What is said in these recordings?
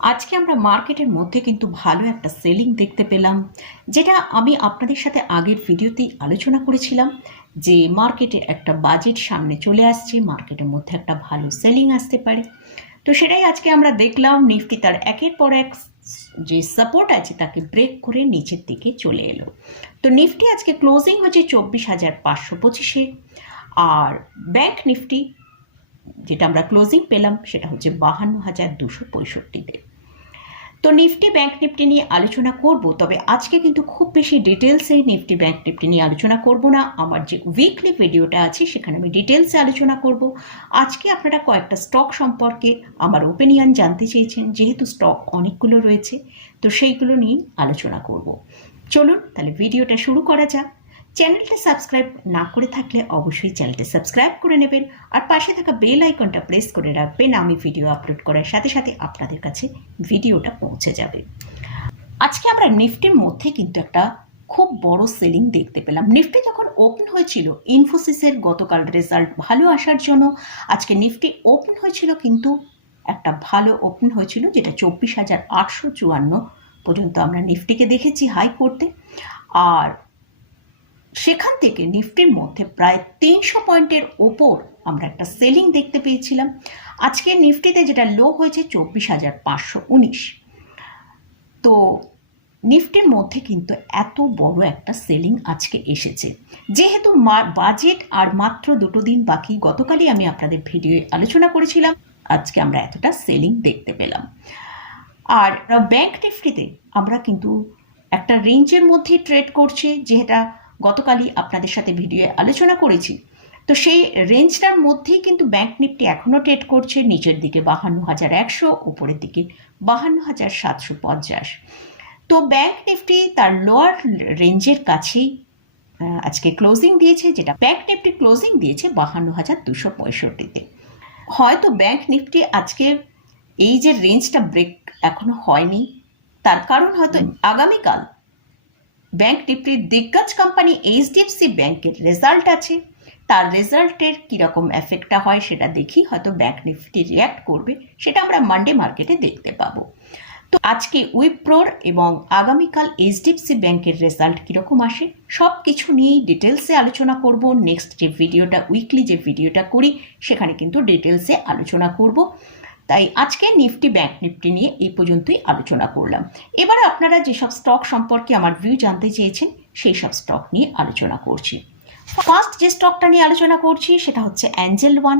আজকে আমরা মার্কেটের মধ্যে কিন্তু ভালো একটা সেলিং দেখতে পেলাম, যেটা আমি আপনাদের সাথে আগের ভিডিওতেই আলোচনা করেছিলাম যে মার্কেটে একটা বাজেট সামনে চলে আসছে, মার্কেটের মধ্যে একটা ভালো সেলিং আসতে পারে। তো সেটাই আজকে আমরা দেখলাম, নিফটি তার একের পর এক যে সাপোর্ট আছে তাকে ব্রেক করে নিচের দিকে চলে এলো। তো নিফটি আজকে ক্লোজিং হচ্ছে চব্বিশ হাজার পাঁচশো পঁচিশে, আর ব্যাংক নিফটি যেটা আমরা ক্লোজিং পেলাম, সেটা হচ্ছে বাহান্ন হাজার দুশো পঁয়ষট্টিতে। তো নিফটি ব্যাংক নিফটি নিয়ে আলোচনা করব, তবে আজকে কিন্তু খুব বেশি ডিটেলসে নিফটি ব্যাংক নিফটি নিয়ে আলোচনা করব না। আমার যে উইকলি ভিডিওটা আছে, সেখানে আমি ডিটেলসে আলোচনা করব। আজকে আপনারা কয়েকটা স্টক সম্পর্কে আমার ওপিনিয়ন জানতে চেয়েছেন, যেহেতু স্টক অনেকগুলো রয়েছে, তো সেইগুলো নিয়ে আলোচনা করব। চলুন তাহলে ভিডিওটা শুরু করা যাক। চ্যানেলটা সাবস্ক্রাইব না করে থাকলে অবশ্যই চ্যানেলটা সাবস্ক্রাইব করে নেবেন আর পাশে থাকা বেল আইকনটা প্রেস করে রাখবেন, আমি ভিডিও আপলোড করার সাথে সাথে আপনাদের কাছে ভিডিওটা পৌঁছে যাবে। আজকে আমরা নিফটির মধ্যে কিন্তু একটা খুব বড় সেলিং দেখতে পেলাম। নিফটি যখন ওপেন হয়েছিল ইনফোসিসের গতকাল রেজাল্ট ভালো আসার জন্য আজকে নিফটি ওপেন হয়েছিল কিন্তু একটা ভালো ওপেন হয়েছিল যেটা চব্বিশ হাজার আটশো চুয়ান্ন পর্যন্ত আমরা নিফটিকে দেখেছি হাই করতে আর সেখান থেকে নিফটির মধ্যে প্রায় তিনশো পয়েন্টের ওপর আমরা একটা সেলিং দেখতে পেয়েছিলাম। আজকে নিফটিতে যেটা লো হয়েছে চব্বিশ হাজার পাঁচশো উনিশ। তো নিফটির মধ্যে কিন্তু এত বড় একটা সেলিং আজকে এসেছে। যেহেতু বাজেট আর মাত্র দুটো দিন বাকি, গতকালই আমি আপনাদের ভিডিওয়ে আলোচনা করেছিলাম, আজকে আমরা এতটা সেলিং দেখতে পেলাম। আর ব্যাংক নিফটিতে আমরা কিন্তু একটা রেঞ্জের মধ্যে ট্রেড করছে, যেটা গতকালই আপনাদের সাথে ভিডিওয়ে আলোচনা করেছি। তো সেই রেঞ্জটার মধ্যেই কিন্তু ব্যাংক নিফটি এখনও ট্রেড করছে নিচের দিকে বাহান্ন হাজার একশো উপরের দিকে বাহান্ন হাজার সাতশো পঞ্চাশ। তো ব্যাংক নিফটি তার লোয়ার রেঞ্জের কাছেই আজকে ক্লোজিং দিয়েছে যেটা ব্যাংক নিফটি ক্লোজিং দিয়েছে বাহান্ন হাজার দুশো পঁয়ষট্টিতে। হয়তো ব্যাংক নিফটি আজকে এই যে রেঞ্জটা ব্রেক এখনও হয়নি তার কারণ হয়তো আগামীকাল ব্যাংক নিফটির দিগ্গজ কোম্পানি এইচডিএফসি ব্যাংকের রেজাল্ট আছে। তার রেজাল্টের কীরকম এফেক্টটা হয় সেটা দেখি, হয়তো ব্যাংক নিফটি রিয়্যাক্ট করবে, সেটা আমরা মানডে মার্কেটে দেখতে পাবো। তো আজকে উইপ্রোর এবং আগামীকাল এইচডিএফসি ব্যাংকের রেজাল্ট কীরকম আসে সব কিছু নিয়েই ডিটেলসে আলোচনা করব। নেক্সট যে ভিডিওটা উইকলি যে ভিডিওটা করি, সেখানে কিন্তু ডিটেলসে আলোচনা করব। তাই আজকে নিফটি ব্যাংক, নিফটি নিয়ে এই পর্যন্তই আলোচনা করলাম। এবার আপনারা যেসব স্টক সম্পর্কে আমার ভিউ জানতে চেয়েছেন, সেই সব স্টক নিয়ে আলোচনা করছি। ফার্স্ট যে স্টকটা নিয়ে আলোচনা করছি, সেটা হচ্ছে অ্যাঞ্জেল ওয়ান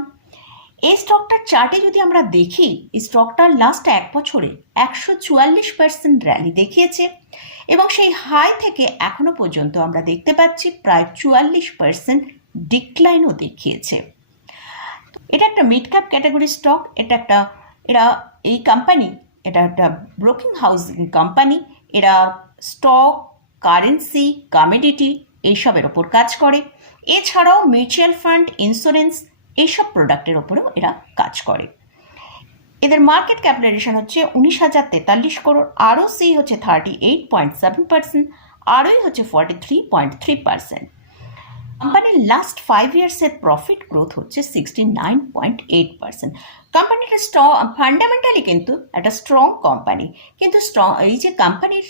এই স্টকটার চার্টে যদি আমরা দেখি, এই স্টকটার লাস্ট এক বছরে একশো চুয়াল্লিশ পার্সেন্ট র্যালি দেখিয়েছে এবং সেই হাই থেকে এখনও পর্যন্ত আমরা দেখতে পাচ্ছি, প্রায় চুয়াল্লিশ পার্সেন্ট ডিক্লাইনও দেখিয়েছে। এটা একটা মিড ক্যাপ ক্যাটাগরি স্টক এটা একটা, এরা এই কোম্পানি এটা একটা ব্রোকিং হাউসিং কোম্পানি এরা স্টক কারেন্সি কমেডিটি এইসবের ওপর কাজ করে। এছাড়াও মিউচুয়াল ফান্ড ইন্স্যুরেন্স এইসব প্রোডাক্টের ওপরেও এরা কাজ করে। এদের মার্কেট ক্যাপিটালাইজেশন হচ্ছে উনিশ হাজার তেতাল্লিশ করোড় আরও সি হচ্ছে thirty eight point seven percent ROE হচ্ছে forty three point three percent কোম্পানির লাস্ট ফাইভ ইয়ার্সের প্রফিট গ্রোথ হচ্ছে sixty nine point eight percent কোম্পানিটা স্ট্রং ফান্ডামেন্টালি কিন্তু একটা স্ট্রং কোম্পানি কিন্তু স্ট্রং এই যে কোম্পানির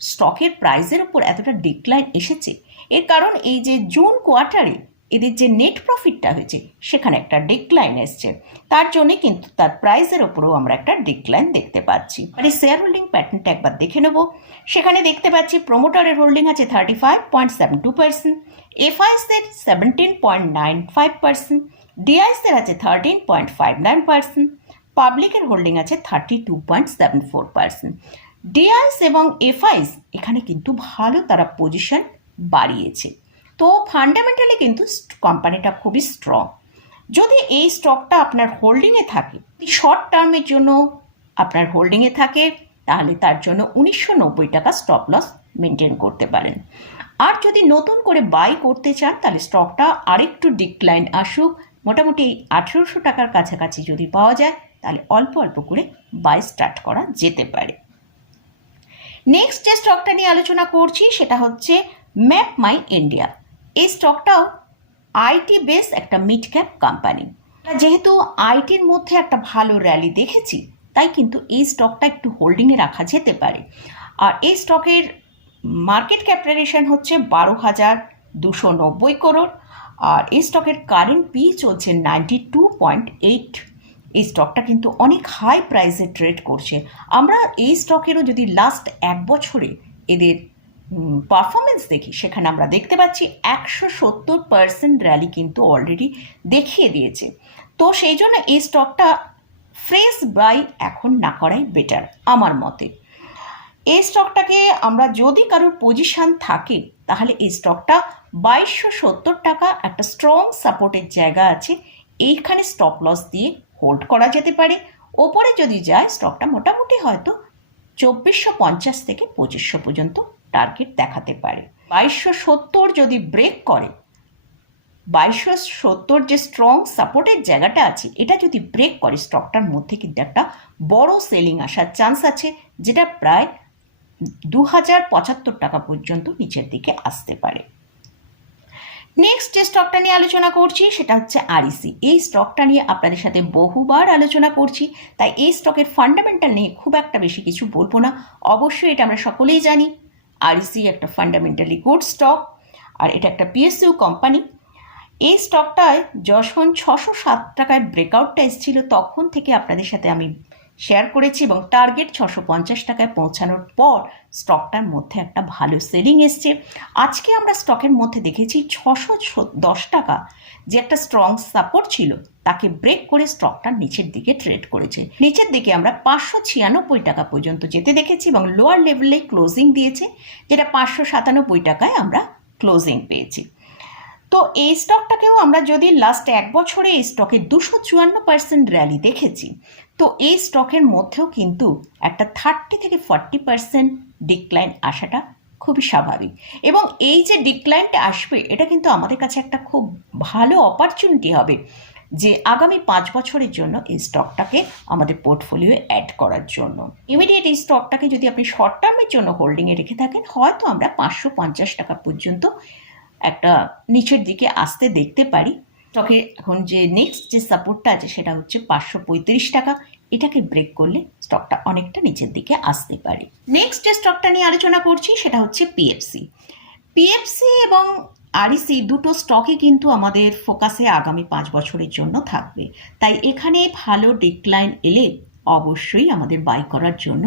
স্টকের প্রাইসের উপর এতটা ডিক্লাইন এসেছে, এর কারণ এই যে জুন কোয়ার্টারে এদের যে নেট প্রফিটটা হয়েছে, সেখানে একটা ডিক্লাইন এসছে। তার জন্যে কিন্তু তার প্রাইসের ওপরেও আমরা একটা ডিক্লাইন দেখতে পাচ্ছি। আর এই শেয়ার হোল্ডিং প্যাটার্নটা একবার দেখে নেব। সেখানে দেখতে পাচ্ছি প্রোমোটারের হোল্ডিং আছে thirty five point seven two percent এফআইসের seventeen point nine five percent ডিআইসের আছে thirteen point five nine percent পাবলিকের হোল্ডিং আছে thirty two point seven four percent DIIs এবং এফআইস এখানে কিন্তু ভালো তারা পজিশন বাড়িয়েছে। তো ফান্ডামেন্টালি কিন্তু কোম্পানিটা খুবই স্ট্রং যদি এই স্টকটা আপনার হোল্ডিংয়ে থাকে শর্ট টার্মের জন্য আপনার হোল্ডিংয়ে থাকে, তাহলে তার জন্য উনিশশো নব্বই টাকা স্টপ লস মেনটেন করতে পারেন। আর যদি নতুন করে বাই করতে চান, তাহলে স্টকটা আরেকটু ডিক্লাইন আসুক। মোটামুটি আঠেরোশো টাকার কাছাকাছি যদি পাওয়া যায়, তাহলে অল্প অল্প করে বাই স্টার্ট করা যেতে পারে। নেক্সট যে স্টকটা নিয়ে আলোচনা করছি, সেটা হচ্ছে ম্যাপ মাই ইন্ডিয়া এই স্টকটাও আইটি বেস একটা মিড ক্যাপ কোম্পানি যেহেতু আইটির মধ্যে একটা ভালো র্যালি দেখেছি, তাই কিন্তু এই স্টকটা একটু হোল্ডিংয়ে রাখা যেতে পারে। আর এই স্টকের মার্কেট ক্যাপিটালেশন হচ্ছে বারো হাজার দুশো নব্বই করোড় আর এই স্টকের কারেন্ট পি চলছে নাইনটি টু পয়েন্ট এইট এই স্টকটা কিন্তু অনেক হাই প্রাইসে ট্রেড করছে। আমরা এই স্টকেরও যদি লাস্ট এক বছরে এদের পারফরমেন্স দেখি। সেখানে আমরা দেখতে পাচ্ছি একশো সত্তর পার্সেন্ট র্যালি কিন্তু অলরেডি দেখিয়ে দিয়েছে। তো সেই জন্য এই স্টকটা ফ্রেশ বাই এখন না করাই বেটার আমার মতে। এই স্টকটাকে আমরা যদি কারোর পজিশান থাকে, তাহলে এই স্টকটা বাইশশো সত্তর টাকা একটা স্ট্রং সাপোর্টের জায়গা আছে। এইখানে স্টপ লস দিয়ে হোল্ড করা যেতে পারে। ওপরে যদি যায় স্টকটা মোটামুটি হয়তো চব্বিশশো পঞ্চাশ থেকে পঁচিশশো পর্যন্ত টার্গেট দেখাতে পারে। বাইশশো সত্তর যদি ব্রেক করে, বাইশশো সত্তর যে স্ট্রং সাপোর্টের জায়গাটা আছে, এটা যদি ব্রেক করে স্টকটার মধ্যে কিন্তু একটা বড় সেলিং আসার চান্স আছে, যেটা প্রায় দু হাজার পঁচাত্তর টাকা পর্যন্ত নিচের দিকে আসতে পারে। নেক্সট যে স্টকটা নিয়ে আলোচনা করছি, সেটা হচ্ছে আরইসি এই স্টকটা নিয়ে আপনাদের সাথে বহুবার আলোচনা করছি, তাই এই স্টকের ফান্ডামেন্টাল নিয়ে খুব একটা বেশি কিছু বলব না। অবশ্যই এটা আমরা সকলেই জানি। আরইসি একটা ফান্ডামেন্টালি গুড স্টক আর এটা একটা পিএসইউ কোম্পানি এই স্টকটায় যখন ছশো সাত টাকায় ব্রেকআউটটা এসেছিল, তখন থেকে আপনাদের সাথে আমি শেয়ার করেছি এবং টার্গেট ছশো পঞ্চাশ টাকায় পৌঁছানোর পর স্টকটার মধ্যে একটা ভালো সেলিং এসছে। আজকে আমরা স্টকের মধ্যে দেখেছি ছশো দশ টাকা যে একটা স্ট্রং সাপোর্ট ছিল। তাকে ব্রেক করে স্টকটা নিচের দিকে ট্রেড করেছে। নিচের দিকে আমরা পাঁচশো ছিয়ানব্বই টাকা পর্যন্ত যেতে দেখেছি এবং লোয়ার লেভেলে ক্লোজিং দিয়েছে, যেটা পাঁচশো সাতানব্বই টাকায় আমরা ক্লোজিং পেয়েছি। তো এই স্টকটাকেও আমরা যদি লাস্ট এক বছরে এই স্টকে দুশো চুয়ান্ন পার্সেন্ট র্যালি দেখেছি, তো এই স্টকের মধ্যেও কিন্তু একটা থার্টি থেকে ফর্টি পার্সেন্ট ডিক্লাইন আসাটা খুবই স্বাভাবিক। এবং এই যে ডিক্লাইনটা আসবে, এটা কিন্তু আমাদের কাছে একটা খুব ভালো অপরচুনিটি হবে। যে আগামী পাঁচ বছরের জন্য এই স্টকটাকে আমাদের পোর্টফোলিও অ্যাড করার জন্য। ইমিডিয়েট এই স্টকটাকে যদি আপনি শর্ট টার্মের জন্য হোল্ডিংয়ে রেখে থাকেন, হয়তো আমরা পাঁচশো পঞ্চাশ টাকা পর্যন্ত একটা নিচের দিকে আসতে দেখতে পারি। স্টকের এখন যে নেক্সট যে সাপোর্টটা আছে, সেটা হচ্ছে পাঁচশো পঁয়ত্রিশ টাকা। এটাকে ব্রেক করলে স্টকটা অনেকটা নিচের দিকে আসতে পারে। নেক্সট যে স্টকটা নিয়ে আলোচনা করছি, সেটা হচ্ছে পিএফসি পিএফসি এবং আরইসি দুটো স্টকই কিন্তু আমাদের ফোকাসে আগামী পাঁচ বছরের জন্য থাকবে। তাই এখানে ভালো ডিক্লাইন এলে অবশ্যই আমাদের বাই করার জন্য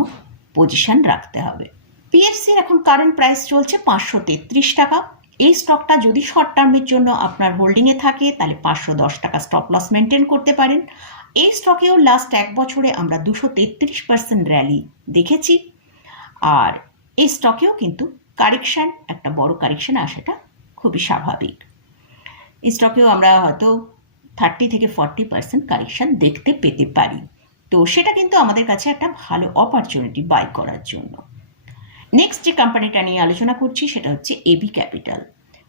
পজিশন রাখতে হবে। পিএফসির এখন কারেন্ট প্রাইস চলছে পাঁচশো তেত্রিশ টাকা। এই স্টকটা যদি শর্ট টার্মের জন্য আপনার হোল্ডিংয়ে থাকে, তাহলে পাঁচশো দশ টাকা স্টপ লস মেনটেন করতে পারেন। এই স্টকেও লাস্ট এক বছরে আমরা দুশো তেত্রিশ পার্সেন্ট র্যালি দেখেছি। আর এই স্টকেও কিন্তু কারেকশান একটা বড় কারেকশান আসাটা খুবই স্বাভাবিক। স্টকেও আমরা হয়তো থার্টি থেকে ফর্টি পার্সেন্ট কারেকশান দেখতে পেতে পারি। তো সেটা কিন্তু আমাদের কাছে একটা ভালো অপরচুনিটি বাই করার জন্য। নেক্সট যে কোম্পানিটা নিয়ে আলোচনা করছি সেটা হচ্ছে এবি ক্যাপিটাল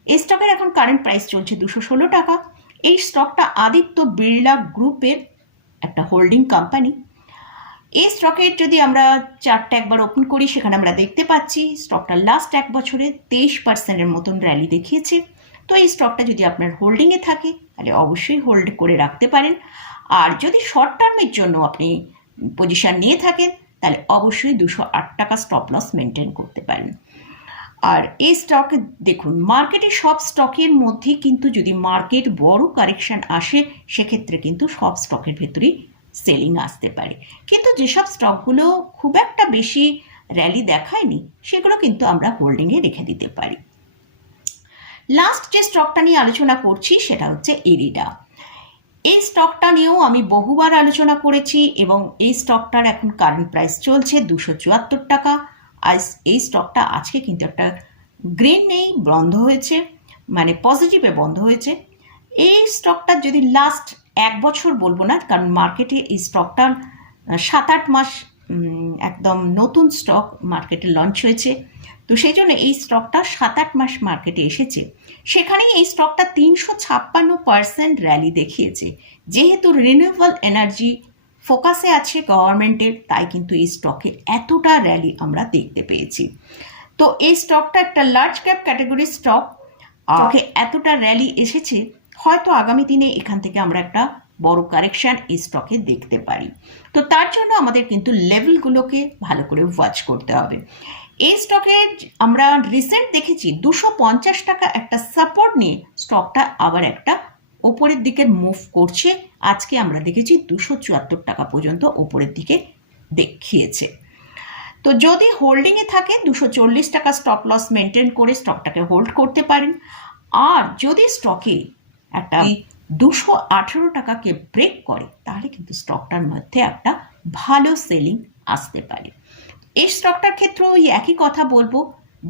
এই স্টকের এখন কারেন্ট প্রাইস চলছে দুশো ষোলো টাকা। এই স্টকটা আদিত্য বিড়লা গ্রুপের একটা হোল্ডিং কোম্পানি এই স্টকের যদি আমরা চারটা একবার ওপেন করি, সেখানে আমরা দেখতে পাচ্ছি স্টকটা লাস্ট এক বছরে তেইশ পার্সেন্টের মতন র্যালি দেখিয়েছে। তো এই স্টকটা যদি আপনার হোল্ডিংয়ে থাকে, তাহলে অবশ্যই হোল্ড করে রাখতে পারেন। আর যদি শর্ট টার্মের জন্য আপনি পজিশান নিয়ে থাকেন, তাহলে অবশ্যই দুশো আট টাকা স্টপ লস মেনটেন করতে পারেন। আর এই স্টক দেখুন মার্কেটে সব স্টকের মধ্যে কিন্তু যদি মার্কেট বড় কারেকশন আসে, সেক্ষেত্রে কিন্তু সব স্টকের ভেতরেই সেলিং আসতে পারে। কিন্তু যেসব স্টকগুলো খুব একটা বেশি র্যালি দেখায়নি, সেগুলো কিন্তু আমরা হোল্ডিংয়ে রেখে দিতে পারি। লাস্ট যে স্টকটা নিয়ে আলোচনা করছি, সেটা হচ্ছে এরিডা এই স্টকটা নিয়েও আমি বহুবার আলোচনা করেছি এবং এই স্টকটার এখন কারেন্ট প্রাইস চলছে দুশো চুয়াত্তর টাকা। আর এই স্টকটা আজকে কিন্তু একটা গ্রিন নেই, বন্ধ হয়েছে মানে পজিটিভে বন্ধ হয়েছে। এই স্টকটা যদি লাস্ট এক বছর বলব না কারণ মার্কেটে এই স্টকটা সাত আট মাস একদম নতুন স্টক মার্কেটে লঞ্চ হয়েছে। তো সেই জন্য এই স্টকটা সাত আট মাস মার্কেটে এসেছে। সেখানেই এই স্টকটা তিনশো ছাপ্পান্ন পার্সেন্ট র্যালি দেখিয়েছে। যেহেতু রিনিউয়েবল এনার্জি ফোকাসে আছে গভর্নমেন্টের তাই কিন্তু এই স্টকে এতটা র্যালি আমরা দেখতে পেয়েছি। তো এই স্টকটা একটা লার্জ ক্যাপ ক্যাটাগরির স্টক স্টকে এতটা র্যালি এসেছে হয়তো আগামী দিনে এখান থেকে আমরা একটা বড় কারেকশান এই স্টকে দেখতে পারি। তো তার জন্য আমাদের কিন্তু লেভেলগুলোকে ভালো করে ওয়াচ করতে হবে। এই স্টকে আমরা রিসেন্ট দেখেছি দুশো পঞ্চাশ টাকা একটা সাপোর্ট নিয়ে স্টকটা আবার একটা ওপরের দিকে মুভ করছে। আজকে আমরা দেখেছি দুশো চুয়াত্তর টাকা পর্যন্ত ওপরের দিকে দেখিয়েছে। তো যদি হোল্ডিংয়ে থাকে দুশো চল্লিশ টাকা স্টপ লস মেনটেন করে স্টকটাকে হোল্ড করতে পারেন। আর যদি স্টকে একটা দুশো আঠেরো টাকাকে ব্রেক করে তাহলে কিন্তু স্টকটার মধ্যে একটা ভালো সেলিং আসতে পারে। এই স্টকটার ক্ষেত্রেও ওই একই কথা বলব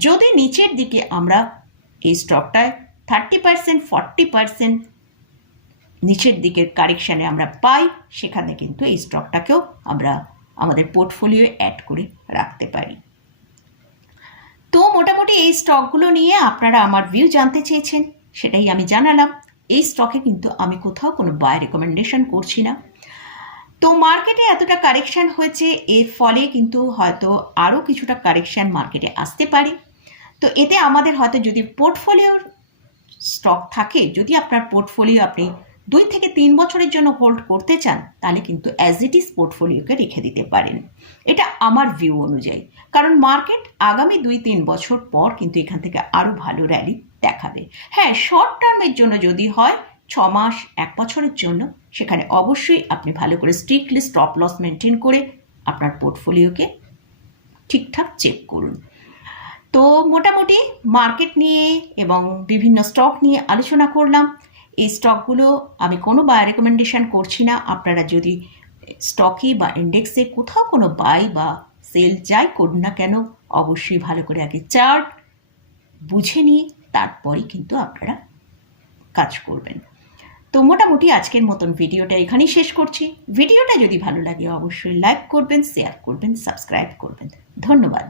যদি নিচের দিকে আমরা এই স্টকটায় থার্টি পার্সেন্ট ফর্টি পার্সেন্ট নিচের দিকের কারেকশানে আমরা পাই সেখানে কিন্তু এই স্টকটাকেও আমরা আমাদের পোর্টফোলিও অ্যাড করে রাখতে পারি। তো মোটামুটি এই স্টকগুলো নিয়ে আপনারা আমার ভিউ জানতে চেয়েছেন সেটাই আমি জানালাম। এই স্টকে কিন্তু আমি কোথাও কোনো বাই রেকমেন্ডেশন করছি না। তো মার্কেটে এতটা কারেকশান হয়েছে, এর ফলে কিন্তু হয়তো আরও কিছুটা কারেকশান মার্কেটে আসতে পারে। তো এতে আমাদের হয়তো যদি পোর্টফোলিওর স্টক থাকে, যদি আপনার পোর্টফোলিও আপনি দুই থেকে তিন বছরের জন্য হোল্ড করতে চান, তাহলে কিন্তু অ্যাজ ইট ইজ পোর্টফোলিওকে রেখে দিতে পারেন। এটা আমার ভিউ অনুযায়ী। কারণ মার্কেট আগামী দুই তিন বছর পর কিন্তু এখান থেকে আরও ভালো র্যালি দেখাবে। হ্যাঁ শর্ট টার্মের জন্য যদি হয়, ছ মাস, এক বছরের জন্য, সেখানে অবশ্যই আপনি ভালো করে স্ট্রিক্টলি স্টপ লস মেনটেন করে আপনার পোর্টফোলিওকে ঠিকঠাক চেক করুন। তো মোটামুটি মার্কেট নিয়ে এবং বিভিন্ন স্টক নিয়ে আলোচনা করলাম। এই স্টকগুলো আমি কোনো বাই রেকমেন্ডেশান করছি না। আপনারা যদি স্টকে বা ইন্ডেক্সে কোথাও কোনো বাই বা সেল যাই করুন না কেন, অবশ্যই ভালো করে আগে চার্ট বুঝে নিয়ে তারপরেই কিন্তু আপনারা কাজ করবেন। তো মোটামুটি আজকের মতন ভিডিওটা এখানেই শেষ করছি। ভিডিওটা যদি ভালো লাগে, অবশ্যই লাইক করবেন শেয়ার করবেন সাবস্ক্রাইব করবেন। ধন্যবাদ।